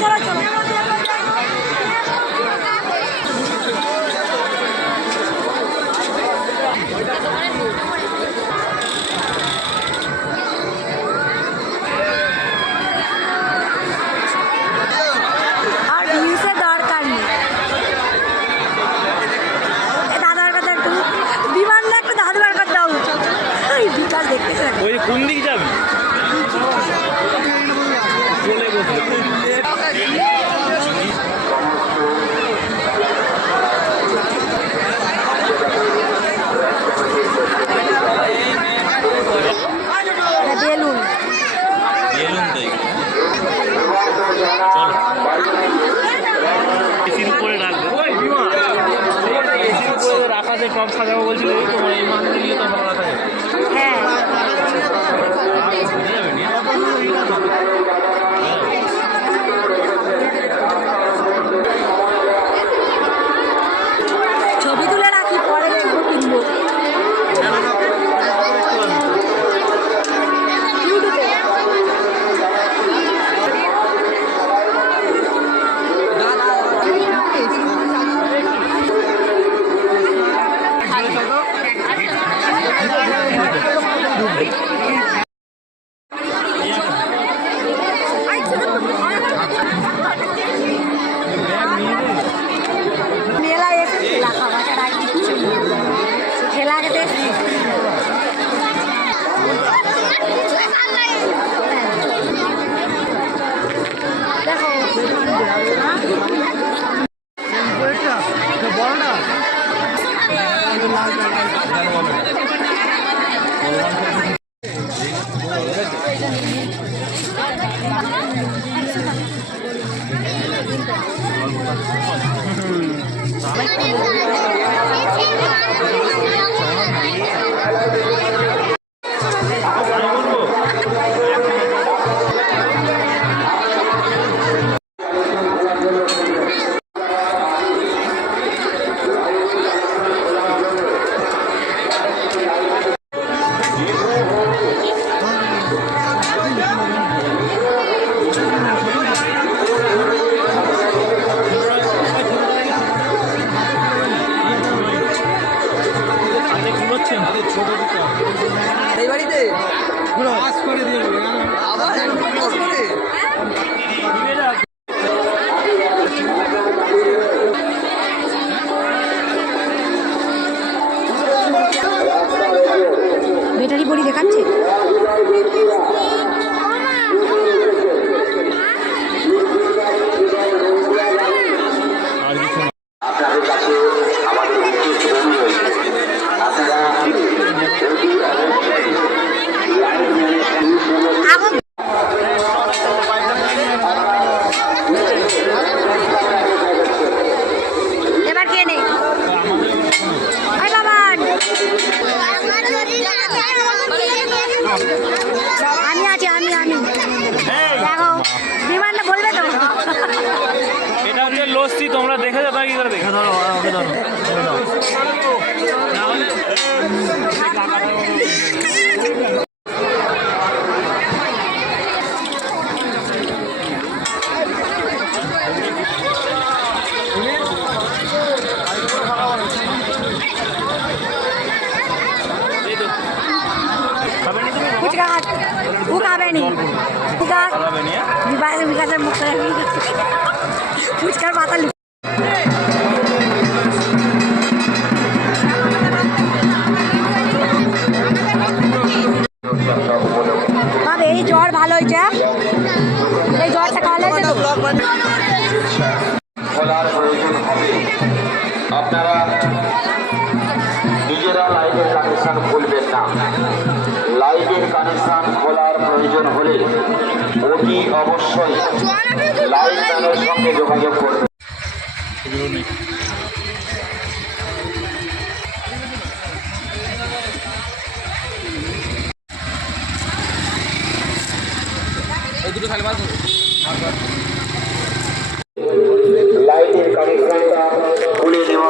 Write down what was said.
চলো চলো। কোন দিকে যাবি? বেলুন এসির উপরে রাখবে, রাখা যে টপ সাজাবো বলছিল, তোমার এই মানুষ নিয়ে তো ভালো থাকে। হ্যাঁ ছবি তুলে রাখি, পরে কিনবো। মেলায় এসে খেলা খাওয়া ছাড়া আর কিছু নেই। খেলা খেতে দেখো এই বাড়িতে করে দিয়ে আবার ব্যাটারি বড়ি দেখাচ্ছে। এবার কে নেই আমি আছি, আমি দেখো বিমানটা বলবে তো। এটা হচ্ছে লস্যি, তোমরা দেখে যাও, তাই কি করে দেখে ধরো, ওকে ধরো ফুচকা ও খাবে নি, বিকাশের মুখ ফুচকার পাতা ভাবে এই জ্বর ভালো হয়েছে, এই জ্বরটা ভালো হয়েছে। খোলার প্রয়োজন হবে, আপনারা নিজেরা লাইটের কানেকশন খুলবেন না। লাইটের কানেকশন খোলার প্রয়োজন হলে অতি অবশ্যই লাইট ম্যানের সঙ্গে যোগাযোগ করবেন। দুটো খালি মাছ